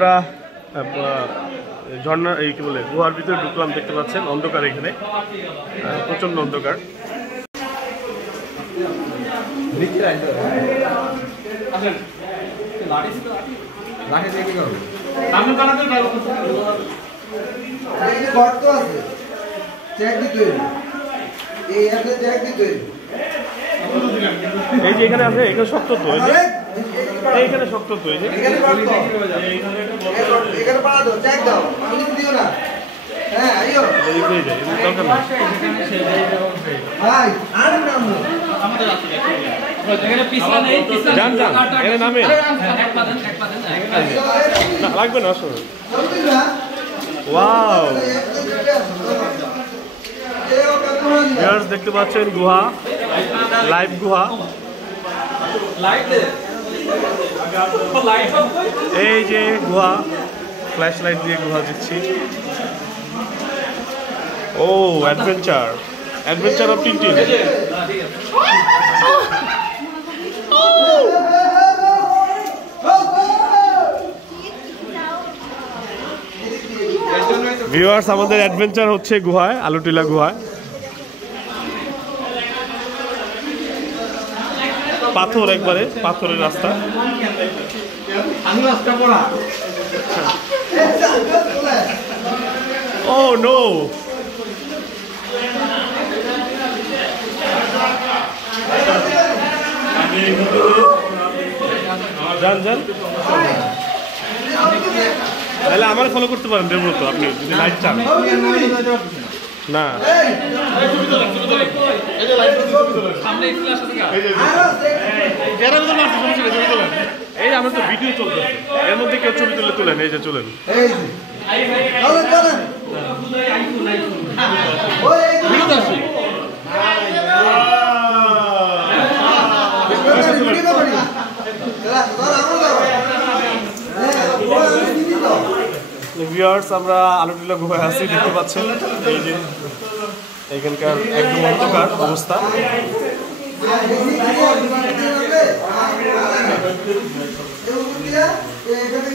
আমরা ঝর্ণা এই কি বলে গুহার ভিতরে ঢুকলাম, দেখতে পাচ্ছেন অন্ধকার, এখানে প্রচন্ড অন্ধকার। এই যে এখানে আছে, এখানে শক্ত তো, এইখানে শক্ত তো, এই যে নামে লাগবে না আসলে। ওয়াও, দেখতে পাচ্ছেন গুহা, লাইভ গুহা। এই যে গুহা, ফ্ল্যাশ লাইট দিয়ে গুহা দিচ্ছি। ও adventure, adventure of Tintin. Viewers, আমাদের অ্যাডভেঞ্চার হচ্ছে গুহায়, আলুটিলা গুহায়। পাথর, একবারে পাথরের রাস্তা। ও নো, যান যান, তাহলে আমার ফলো করতে পারেন দেবব্রত, আপনি যদি লাইট চান। না এই আমরা তো ভিডিও চলছে, এর মধ্যে কেউ ছবি তুলে তুলেন, এই যে চলেন। ভিউয়ার্স, আমরা আলুটিলা গুহায় আছি, দেখতে পাচ্ছেন। এই যে এখানকার একদম অন্ধকার অবস্থা।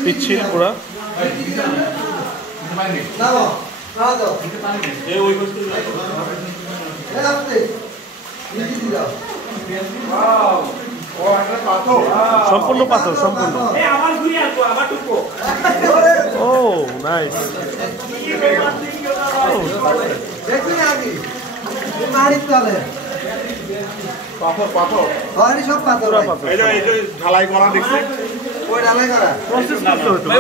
পিচ্ছিল পুরা। সম্পূর্ণ পাথর, সম্পূর্ণ। ও নাইস। ঢালাই করা দেখছি,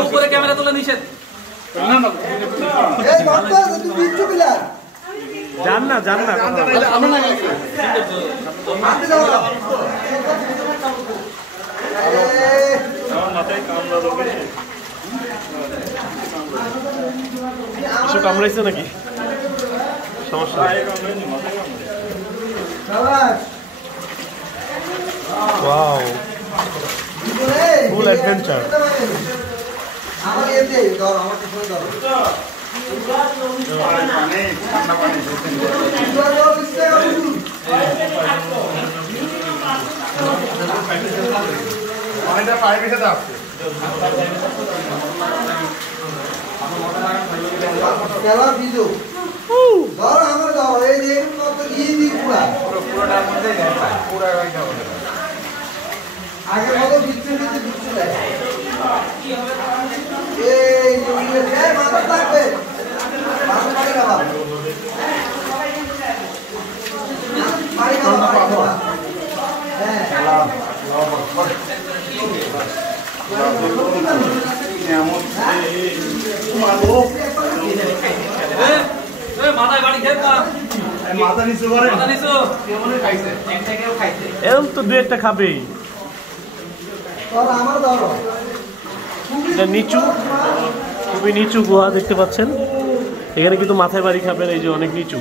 উপরে ক্যামেরা তোলা নিষেধ। জান না, জান না, কিছু কামড়াইছে নাকি? সমস্যা। ওয়াও, ফুল অ্যাডভেঞ্চার। আগে কত বিচ্ছু এরকম তো দু একটা খাবেই। নিচু, খুবই নিচু গুহা দেখতে পাচ্ছেন। এখানে কিন্তু মাথায় বাড়ি খাবেন, এই যে অনেক নিচু।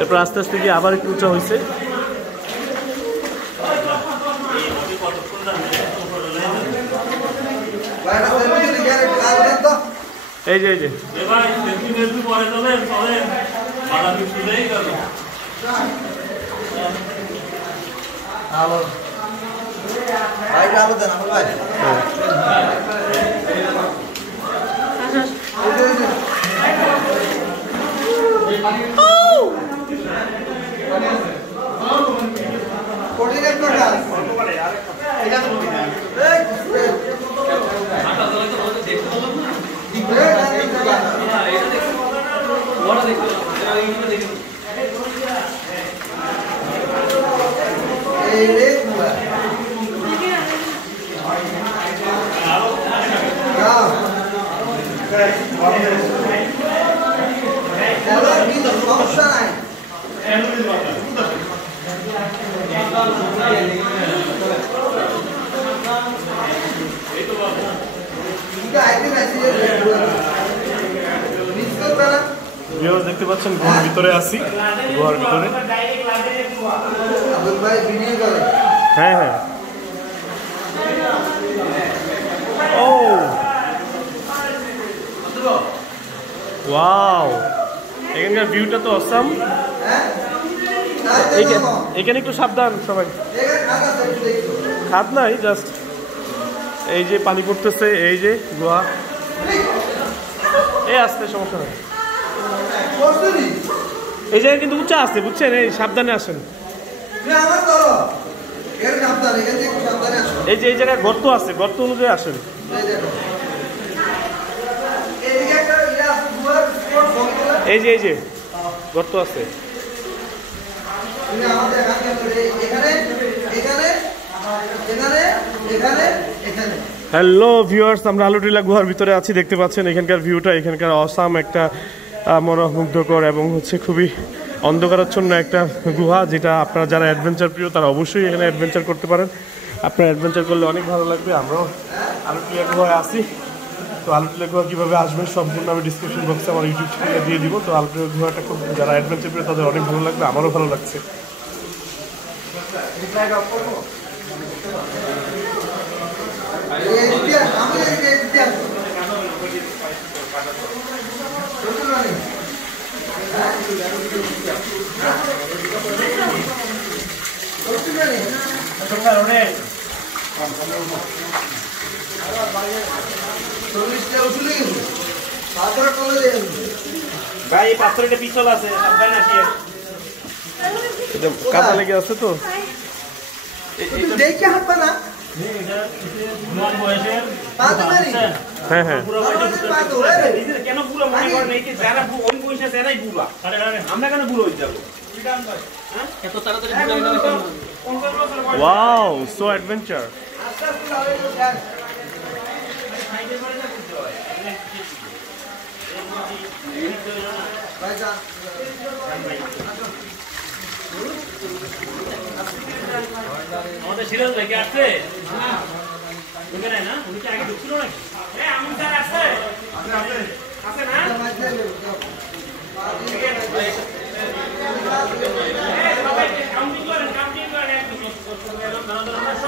এরপর আস্তে আস্তে গিয়ে আবার একটু উঁচা হয়েছে। এই যে এই যে দেখতে পাচ্ছেন গুহার ভিতরে আছি, গুহার ভিতরে। হ্যাঁ হ্যাঁ, ও ওয়াও, এখানকার ভিউটা তো অসাম। এখানে একটু সাবধান সবাই, খাদ নাই, জাস্ট এই যে পানি পড়তেছে, এই যে গুহা, এই আসতে সমস্যা নাই। এই জায়গায় কিন্তু উঁচা আছে, বুঝছেন, এই সাবধানে আসেন। এই যে এই জায়গায় গর্ত আছে, গর্ত অনুযায়ী আসেন। এই যে এই যে গর্ত আছে। হ্যালো ভিউয়ার্স, আমরা আলুটিলা গুহার ভিতরে আছি, দেখতে পাচ্ছেন এখানকার ভিউটা, এখানকার অসাম একটা মনোমুগ্ধকর এবং হচ্ছে খুবই অন্ধকারাচ্ছন্ন একটা গুহা, যেটা আপনারা যারা অ্যাডভেঞ্চার প্রিয় তারা অবশ্যই এখানে অ্যাডভেঞ্চার করতে পারেন। আপনারা অ্যাডভেঞ্চার করলে অনেক ভালো লাগবে। আমরাও আলুটিলা গুহায় আছি, তো আলুটিলা গুহা কীভাবে আসবেন সম্পূর্ণ আমি ডিসক্রিপশন বক্সে আমার ইউটিউব চ্যানেলে দিয়ে দিব। তো আলুটিলা গুহাটা খুব, যারা অ্যাডভেঞ্চার প্রিয় তাদের অনেক ভালো লাগবে, আমারও ভালো লাগছে। কাদা লেগে আছে তো, হ্যাঁ হ্যাঁ, ওয়াও, সো অ্যাডভেঞ্চার। আমাদের সিরাজ ভাই কি আসছে? ওখানে না, উনি কি আগে ঢুকছিল নাকি? হ্যাঁ, আমি স্যার আসছে। আছে না?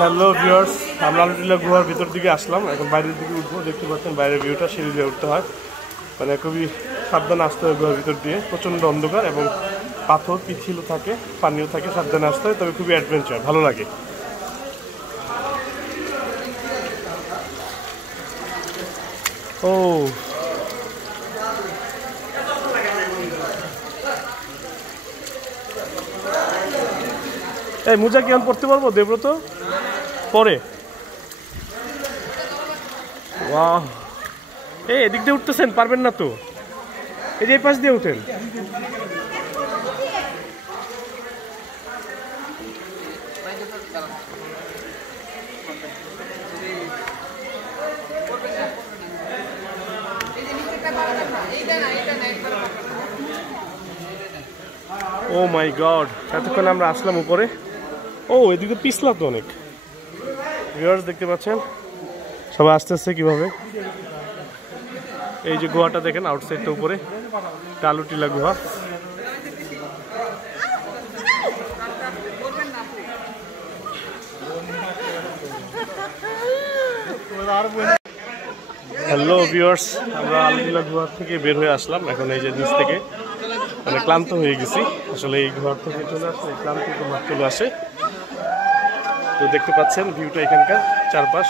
হ্যালো ভিউয়ার্স, আমরা আলুটিলা গুহার ভিতর দিকে আসলাম, এখন বাইরের দিকে উঠবো। দেখতে পাচ্ছেন বাইরের ভিউটা, সিঁড়ি দিয়ে উঠতে হয়, মানে খুবই সাবধানে আসতে হয় গুহার ভিতর দিয়ে। প্রচণ্ড অন্ধকার এবং পাথর পিচ্ছিল থাকে, পানিও থাকে, সাবধানে আসতে হয়, তবে খুবই অ্যাডভেঞ্চার, ভালো লাগে। ও এই মোজা কি আমি পড়তে পারবো দেব্রত পরে? ওয়াও, এই এদিক দিয়ে উঠতেছেন, পারবেন না তো? এই যে এই পাশ দিয়ে উঠেন। ও মাই গড, এতক্ষণ আমরা আসলাম উপরে। ও এদিকে পিছলা তো অনেক। ভিউয়ার্স দেখতে পাচ্ছেন সবাই আস্তে আস্তে কিভাবে, এই যে গুহাটা দেখেন আউটসাইডটা উপরে, আলুটিলা গুহা। হ্যালো ভিউয়ার্স, আমরা আলুটিলা গুহা থেকে বের হয়ে আসলাম, এখন এই যে নিচ থেকে মানে ক্লান্ত হয়ে গেছি। আসলে এই ঘর থেকে চলে আসলে ক্লান্ত চলে আসে। তো দেখতে পাচ্ছেন ভিউটা এখানকার চারপাশ,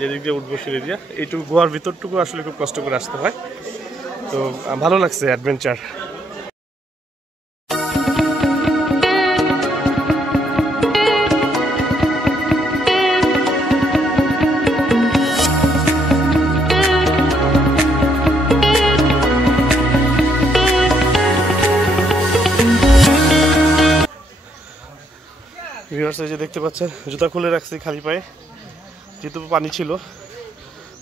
যেদিক দিয়ে উঠবো সিঁড়ি দিয়ে, এইটুকু গুহার ভিতরটুকু আসলে খুব কষ্ট করে আসতে হয়। তো ভালো লাগছে অ্যাডভেঞ্চার। ভিউয়ার্স এই যে দেখতে পাচ্ছেন জুতা খুলে রাখছি খালি পায়ে, যেহেতু পানি ছিল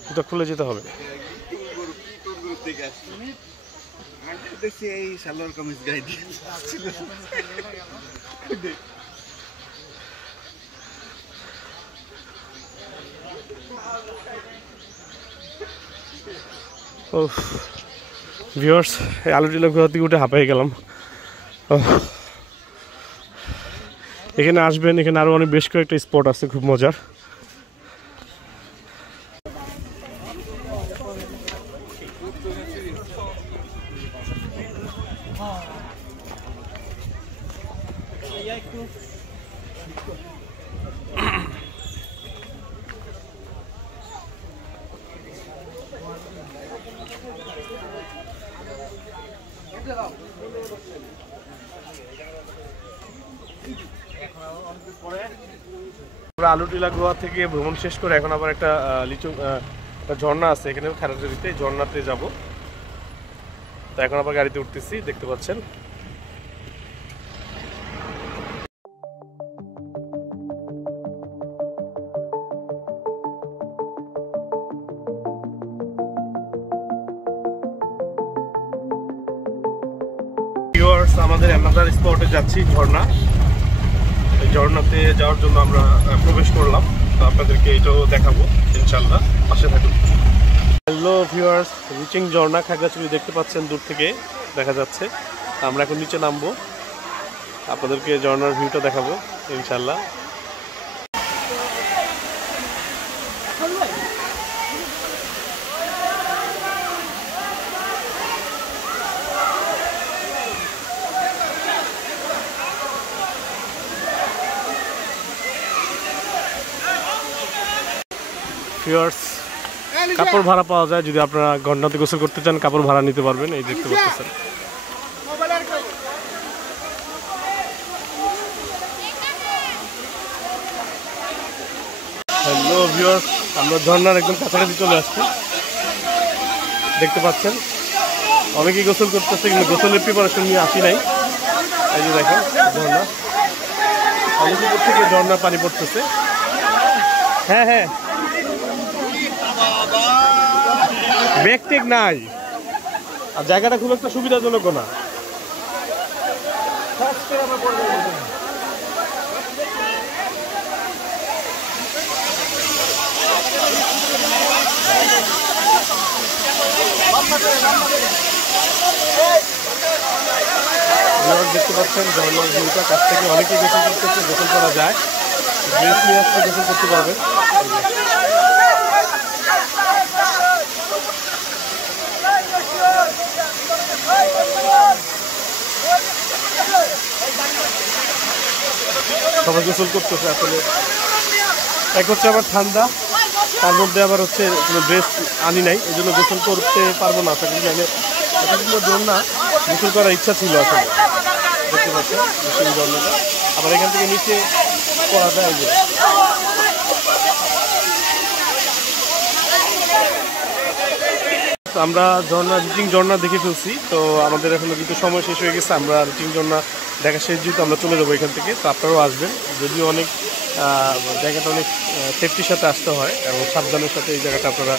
জুতা খুলে যেতে হবে। ও ভিউয়ার্স এই আলুটিলা গুহা থেকে উঠে হাঁপাই গেলাম। এখানে আসবেন, এখানে আরো অনেক বেশ কয়েকটা স্পট আছে খুব মজার। আমরা আলুটিলা গুহা থেকে ভ্রমণ শেষ করে এখন আবার একটা একটা ঝর্ণা আছে এখানে খারাজুরিতে, ঝর্ণাতে যাব। তো এখন আবার গাড়িতে উঠতেছি, দেখতে পাচ্ছেন। আমাদের অ্যানাদার স্পটে যাচ্ছি, ঝর্ণা। এই ঝর্ণাতে যাওয়ার জন্য আমরা প্রবেশ করলাম, তো আপনাদেরকে এটাও দেখাবো ইনশাল্লাহ, পাশে থাকুন। হ্যালো ভিউয়ার্স, রিচিং ঝর্ণা খাগড়াছড়ি দেখতে পাচ্ছেন, দূর থেকে দেখা যাচ্ছে। আমরা এখন নিচে নামবো, আপনাদেরকে ঝর্ণার ভিউটা দেখাবো ইনশাল্লাহ। ভিউয়ার্স কাপড় ভাড়া পাওয়া যায়, যদি আপনারা গন্ডাতে গোসল করতে চান কাপড় ভাড়া নিতে পারবেন, এই দেখতে পাচ্ছেন। হ্যালো ভিউয়ার্স, আমরা ঝর্ণার একদম কাছাকাছি চলে আসছি, দেখতে পাচ্ছেন। অনেকেই গোসল করতেছে কিন্তু গোসলের প্রিপারেশন নিয়ে আসি নাই। এই যে দেখেন ঝর্ণা, অনেক উপর থেকে ঝর্ণার পানি পড়তেছে। হ্যাঁ হ্যাঁ, ব্যাগ টেক নাই, আর জায়গাটা খুব একটা সুবিধাজনক না। দেখতে পাচ্ছেন ঝর্ণার ভিউটা কাছ থেকে, অনেকেই গোসল করতেছে, গোসল করা যায়, ড্রেস নিয়ে আসতে গোসল করতে পারবেন। সবাই গোসল করতেছে আসলে, এক হচ্ছে আবার ঠান্ডা, তার মধ্যে আবার হচ্ছে কোনো ড্রেস আনি নাই, এই জন্য গোসল করতে পারবো না। আসলে আমি ঝর্ণা গোসল করার ইচ্ছা ছিল আসলে, দেখতে পাচ্ছেন ঝর্ণাটা। আবার এখান থেকে নিচে করা যায়। আমরা রিচিং ঝর্ণা দেখে ফেলছি, তো আমাদের এখনো কিন্তু সময় শেষ হয়ে গেছে। আমরা রিচিং ঝর্ণা দেখা শেষ যেহেতু আমরা চলে যাবো এখান থেকে। তো আপনারাও আসবেন, যদিও অনেক জায়গাটা অনেক সেফটির সাথে আসতে হয় এবং সাবধানের সাথে এই জায়গাটা আপনারা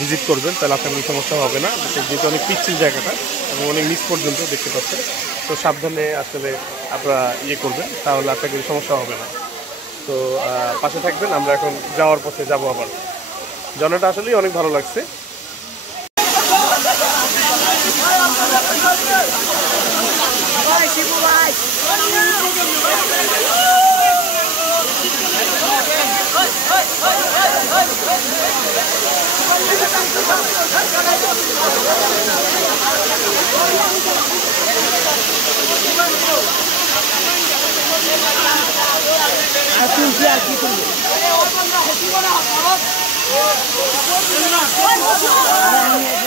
ভিজিট করবেন, তাহলে আপনার কোনো সমস্যা হবে না। যেহেতু অনেক পিচ্ছিল জায়গাটা এবং অনেক নিচ পর্যন্ত দেখতে পাচ্ছেন, তো সাবধানে আসলে আপনারা করবেন, তাহলে আপনার কোনো সমস্যা হবে না। তো পাশে থাকবেন, আমরা এখন যাওয়ার পথে যাবো আবার। ঝর্ণাটা আসলেই অনেক ভালো লাগছে। Ayo,